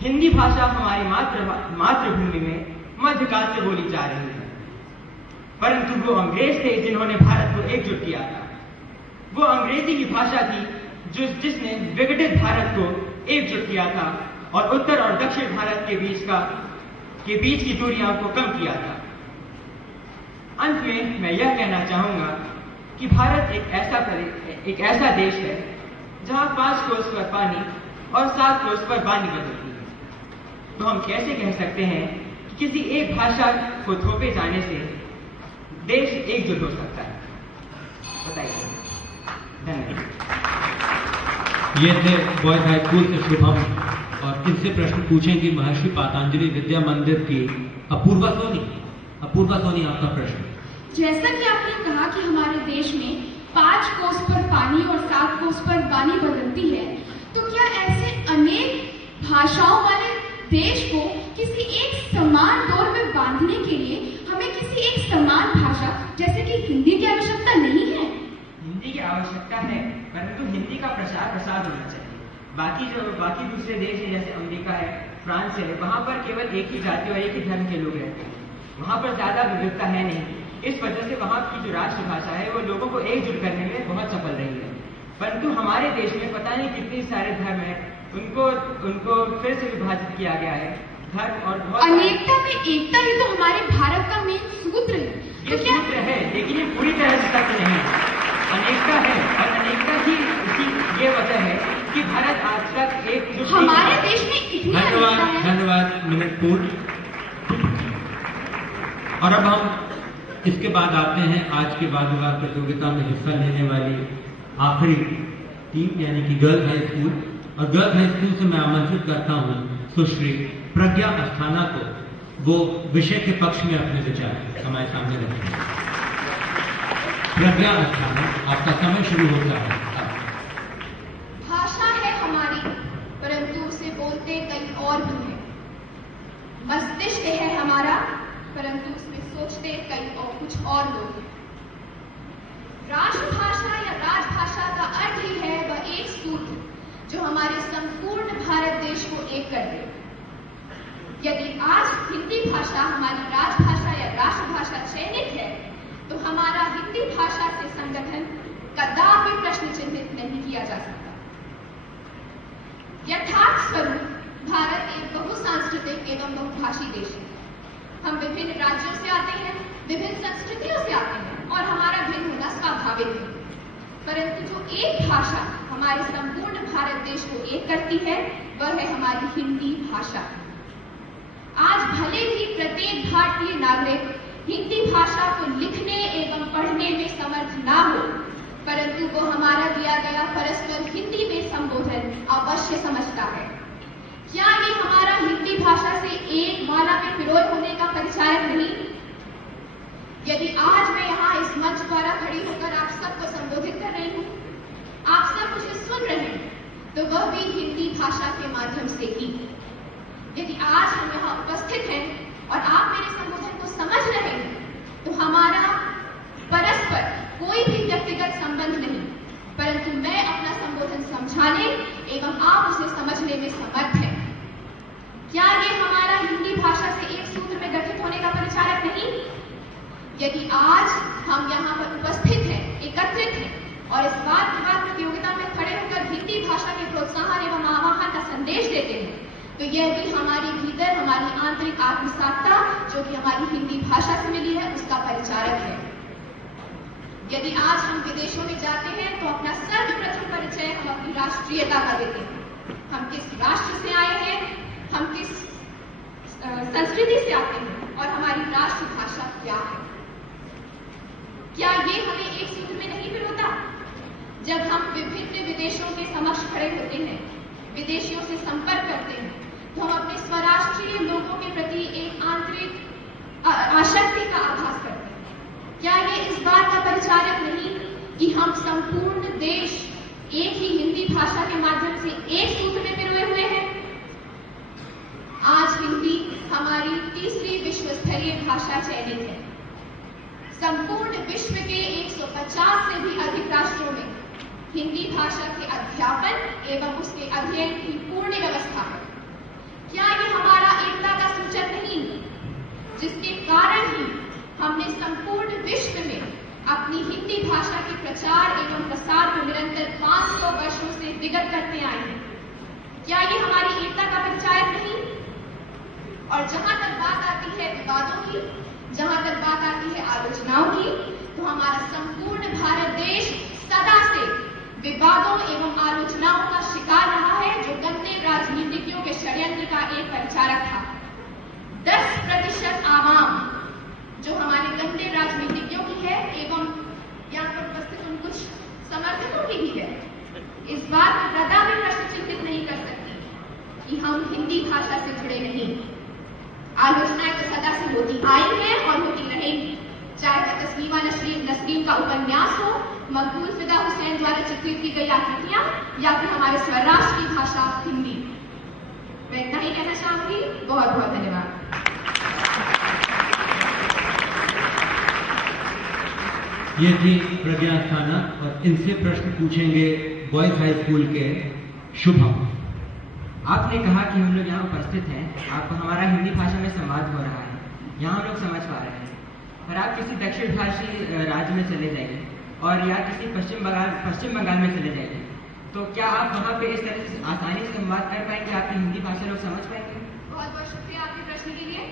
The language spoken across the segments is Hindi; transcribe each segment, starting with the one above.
हिंदी भाषा हमारी मातृभूमि में मध्यकाल से बोली जा रही है, परंतु वो अंग्रेज थे जिन्होंने भारत को एकजुट किया था। वो अंग्रेजी की भाषा थी जिसने विघटित भारत को एकजुट किया था और उत्तर और दक्षिण भारत के बीच की दूरियां को कम किया था। अंत में मैं यह कहना चाहूंगा कि भारत एक ऐसा देश है जहां 5 कोस पर पानी और 7 कोस पर वाणी बदलती है। तो हम कैसे कह सकते हैं कि किसी एक भाषा को थोपे जाने से देश एकजुट हो सकता है? बताइए। धन्यवाद। ये थे बॉयज हाई स्कूल से शुभम, और इनसे प्रश्न पूछेंगी महर्षि पातंजलि विद्या मंदिर की अपूर्वा सोनी। अपूर्वा सोनी, आपका प्रश्न। जैसा कि आपने कहा कि हमारे देश में 5 कोस पर पानी और 7 कोस पर वाणी बदलती है, तो क्या ऐसे अनेक भाषाओं वाले देश को किसी एक समान दौर में बांधने के लिए हमें किसी एक समान भाषा जैसे कि हिंदी की आवश्यकता नहीं है? हिंदी की आवश्यकता है, परंतु हिंदी का प्रसार होना चाहिए। बाकी दूसरे देश हैं, जैसे अमेरिका है, फ्रांस है, वहां पर केवल एक ही जाति और एक ही धर्म के लोग रहते हैं। वहां पर ज्यादा विविधता है नहीं। इस वजह से वहां की जो राष्ट्रभाषा है वो लोगों को एकजुट करने में बहुत सफल रही है। परंतु हमारे देश में पता नहीं कितने सारे धर्म हैं, उनको फिर से विभाजित किया गया है। धर्म और बहुत अनेकता में एकता ही तो हमारे भारत का मेन सूत्र है। ये सूत्र है, लेकिन ये पूरी तरह से सत्य नहीं है। अनेकता है, और अनेकता की ये वजह है कि भारत आज तक एक हमारे देश में इतनी धन्यवाद। मिनट पूर्ण। और अब हम इसके बाद आते हैं आज के वाद विवाद प्रतियोगिता में हिस्सा लेने वाली आखिरी टीम, यानी कि गर्ल्स हाई स्कूल। और गर्ल्स हाई स्कूल से मैं आमंत्रित करता हूं सुश्री प्रज्ञा अस्थाना को, वो विषय के पक्ष में अपने विचार हमारे सामने रखेंगे। प्रज्ञा अस्थाना, आपका समय शुरू होता है। भाषा है हमारी, परंतु उसे बोलते कई और भी हैं। मस्तिष्क है हमारा, परंतु उसमें सोचते कई और कुछ और लोग हैं। राष्ट्रभाषा या राजभाषा का अर्थ ही है वह एक सूत्र जो हमारे संपूर्ण भारत देश को एक कर दे। यदि आज हिंदी भाषा हमारी राजभाषा या राष्ट्रभाषा चयनित है, तो हमारा हिंदी भाषा से संगठन कदापि प्रश्न चिन्हित नहीं किया जा सकता। यथार्थ स्वरूप भारत एक बहुसांस्कृतिक एवं बहुभाषी देश है। हम विभिन्न राज्यों से आते हैं, विभिन्न संस्कृतियों से आते हैं, और हमारा भिन्न होना स्वाभाविक है। परंतु जो एक भाषा हमारे संपूर्ण भारत देश को एक करती है, वह है हमारी हिंदी भाषा। आज भले ही प्रत्येक भारतीय नागरिक हिंदी भाषा को लिखने एवं पढ़ने में समर्थ ना हो, परंतु वो हमारा दिया गया परस्पर हिंदी में संबोधन अवश्य समझता है। क्या ये हमारा हिंदी भाषा से एक माला में पिरोए होने का परिचायक नहीं? यदि आज मैं यहाँ इस मंच द्वारा खड़ी होकर आप सबको संबोधित कर रही हूँ, आप सब मुझे सुन रहे हैं, तो वह भी हिंदी भाषा के माध्यम से ही। यदि आज हम यहाँ उपस्थित हैं और आप मेरे संबोधन को समझ रहे हैं, तो हमारा परस्पर कोई भी व्यक्तिगत संबंध नहीं, परंतु मैं अपना संबोधन समझाने एवं आप उसे समझने में समर्थ हैं। क्या ये हमारा हिंदी भाषा से एक सूत्र में गठित होने का परिचायक नहीं? यदि आज हम यहाँ पर उपस्थित हैं, एकत्रित हैं, और इस वाद विवाद प्रतियोगिता में खड़े होकर हिंदी भाषा के प्रोत्साहन एवं आह्वान का संदेश देते हैं, तो यह भी हमारी भीतर हमारी आंतरिक आत्मसात्ता, जो कि हमारी हिंदी भाषा से मिली है, उसका परिचारक है। यदि आज हम विदेशों में जाते हैं, तो अपना सर्वप्रथम परिचय हम अपनी राष्ट्रीयता का देते हैं। हम किस राष्ट्र से आए हैं, हम किस संस्कृति से आते हैं, और हमारी राष्ट्रभाषा क्या है। क्या ये हमें एक सूत्र में नहीं पिरोता? जब हम विभिन्न विदेशों के समक्ष खड़े होते हैं, विदेशियों से संपर्क करते हैं, तो हम अपने स्वराष्ट्रीय लोगों के प्रति एक आंतरिक आसक्ति का आभास करते हैं। क्या ये इस बात का परिचायक नहीं कि हम संपूर्ण देश एक ही हिंदी भाषा के माध्यम से एक सूत्र में पिरोए हुए हैं? आज हिंदी हमारी तीसरी विश्व स्तरीय भाषा चयनित है। संपूर्ण विश्व के 150 से भी अधिक राष्ट्रों में हिंदी भाषा के अध्यापन एवं उसके अध्ययन की पूर्ण व्यवस्था है। और जहां तक बात आती है विवादों की, जहां तक बात आती है आलोचनाओं की, तो हमारा संपूर्ण भारत देश सदा से विवादों एवं आलोचनाओं का शिकार रहा है, जो गंदे राजनीतिज्ञों के षड्यंत्र का एक परिचारक था। 10% आवाम जो हमारे गंदे राजनीतिज्ञों की है एवं यहाँ पर उपस्थित उन कुछ समर्थकों की भी है, इस बात को कदापि प्रश्न चिन्हित नहीं कर सकती कि हम हिंदी भाषा से जुड़े नहीं। आलोचनाएं तो सदा से होती आई हैं और होती रहेंगी, चाहे वह तस्लीमा नसरीन का उपन्यास हो, मकबूल फिदा हुसैन द्वारा चित्रित की गई आकृतियां, या फिर हमारे स्वराष्ट्र की भाषा हिंदी। मैं इतना ही कहना चाहूंगी। बहुत बहुत धन्यवाद। ये थी प्रज्ञा थाना और इनसे प्रश्न पूछेंगे बॉयज हाई स्कूल के शुभम। आपने कहा कि हम लोग यहाँ उपस्थित हैं, आपको हमारा हिंदी भाषा में संवाद हो रहा है, यहाँ हम लोग समझ पा रहे हैं, पर आप किसी दक्षिण भाषी राज्य में चले जाइए और या किसी पश्चिम बंगाल में चले जाइए, तो क्या आप वहाँ पे इस तरह से आसानी से संवाद कर पाएंगे? आपकी हिंदी भाषा लोग समझ पाएंगे? बहुत बहुत शुक्रिया आपके प्रश्न के लिए।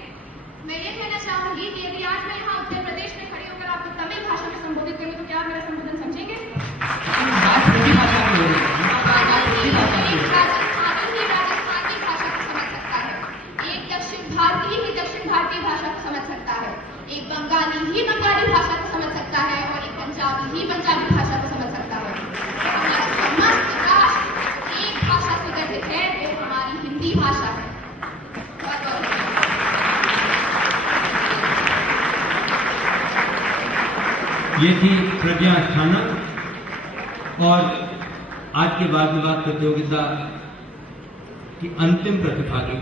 मैं ये कहना चाहूंगी कि यदि आज मैं यहाँ उत्तर प्रदेश में खड़ी होकर आपको तमिल भाषा में संबोधित करूँ, तो क्या आप मेरा संबोधन समझेंगे? बात हिंदी भाषा में हो रही है। राजस्थान की भाषा को समझ सकता है, एक दक्षिण भारतीय ही दक्षिण भारतीय भाषा को समझ सकता है, एक बंगाली ही बंगाली भाषा को समझ सकता है और एक पंजाबी ही पंजाबी भाषा को समझ सकता है। हमारा समस्त राष्ट्र एक भाषा से गठित है, वो हमारी हिंदी भाषा है। ये थी प्रज्ञा थाना और आज के वाद विवाद प्रतियोगिता की अंतिम प्रतिभागी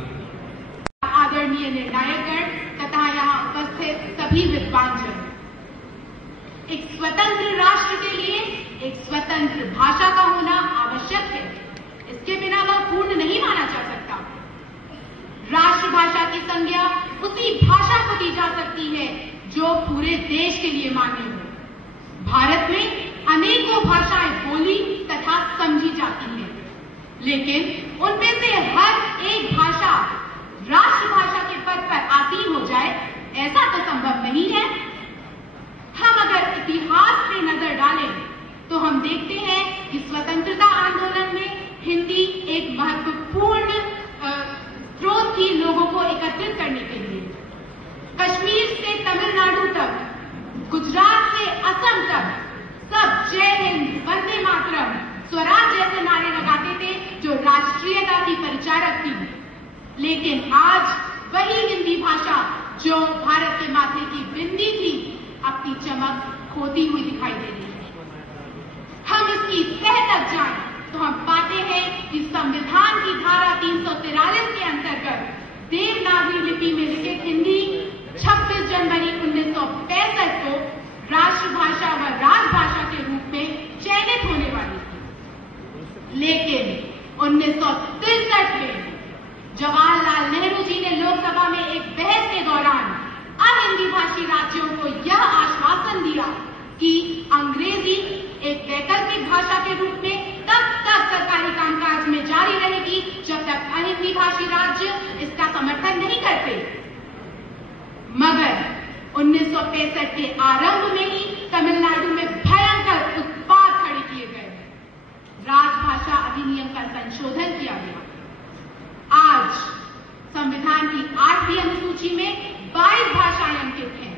आदरणीय निर्णायकगण तथा यहाँ उपस्थित सभी विद्वानजन। एक स्वतंत्र राष्ट्र के लिए एक स्वतंत्र भाषा का होना आवश्यक है, इसके बिना वह पूर्ण नहीं माना जा सकता। राष्ट्रभाषा की संज्ञा उसी भाषा को दी जा सकती है जो पूरे देश के लिए मान्य हो। भारत में अनेकों भाषाएं बोली तथा समझी जाती हैं, लेकिन उनमें से हर एक भाषा राष्ट्रभाषा के पद पर आसीन हो जाए, ऐसा तो संभव नहीं है। हम अगर इतिहास में नजर डालें तो हम देखते हैं कि स्वतंत्रता आंदोलन में हिंदी एक महत्वपूर्ण स्रोत थी लोगों को एकत्रित करने के लिए। कश्मीर से तमिलनाडु तक, गुजरात से असम तक सब जय हिंद, वंदे मातरम, स्वराज जैसे नारे लगाते थे जो राष्ट्रीयता की परिचारक थी। लेकिन आज वही हिंदी भाषा जो भारत के माथे की बिंदी थी, अपनी चमक खोती हुई दिखाई दे रही है। हम इसकी तह तक जाएं तो हम पाते हैं कि संविधान की धारा 343 के अंतर्गत देवनागरी लिपि में लिखित हिंदी 26 जनवरी 1965 को राष्ट्रभाषा व राजभाषा के रूप में चयनित होने वाली थी। लेकिन 1963 में जवाहरलाल नेहरू जी ने लोकसभा में एक बहस के दौरान अहिंदी भाषी राज्यों को यह आश्वासन दिया कि अंग्रेजी एक वैकल्पिक भाषा के रूप में तब तक सरकारी कामकाज में जारी रहेगी जब तक अहिंदी भाषी राज्य इसका समर्थन नहीं करते। मगर 1965 के आरंभ में ही तमिलनाडु में भयंकर उत्पात खड़े किए गए, राजभाषा अधिनियम का संशोधन किया गया। आज संविधान की 8वीं अनुसूची में 22 भाषाएं अंकित हैं।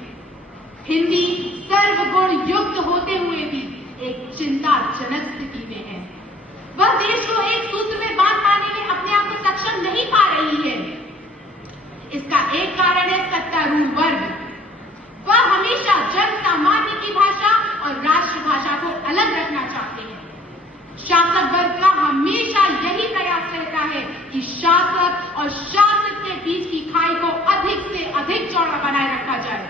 हिंदी सर्वगुण युक्त होते हुए भी एक चिंताजनक स्थिति में है। वह देश को एक सूत्र में बांध पाने में अपने आप को सक्षम नहीं पा रही है। इसका एक कारण है सत्तारूढ़ वर्ग। वह हमेशा जन सामान्य की भाषा और राष्ट्रभाषा को अलग रखना चाहते हैं। शासक वर्ग का हमेशा यही प्रयास रहता है कि शासक और शासित के बीच की खाई को अधिक से अधिक चौड़ा बनाए रखा जाए,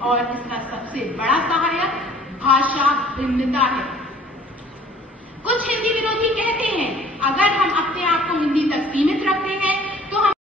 और इसका सबसे बड़ा सहायक भाषा भिन्नता है। कुछ हिंदी विरोधी कहते हैं अगर हम अपने आप को हिंदी तक सीमित रखते हैं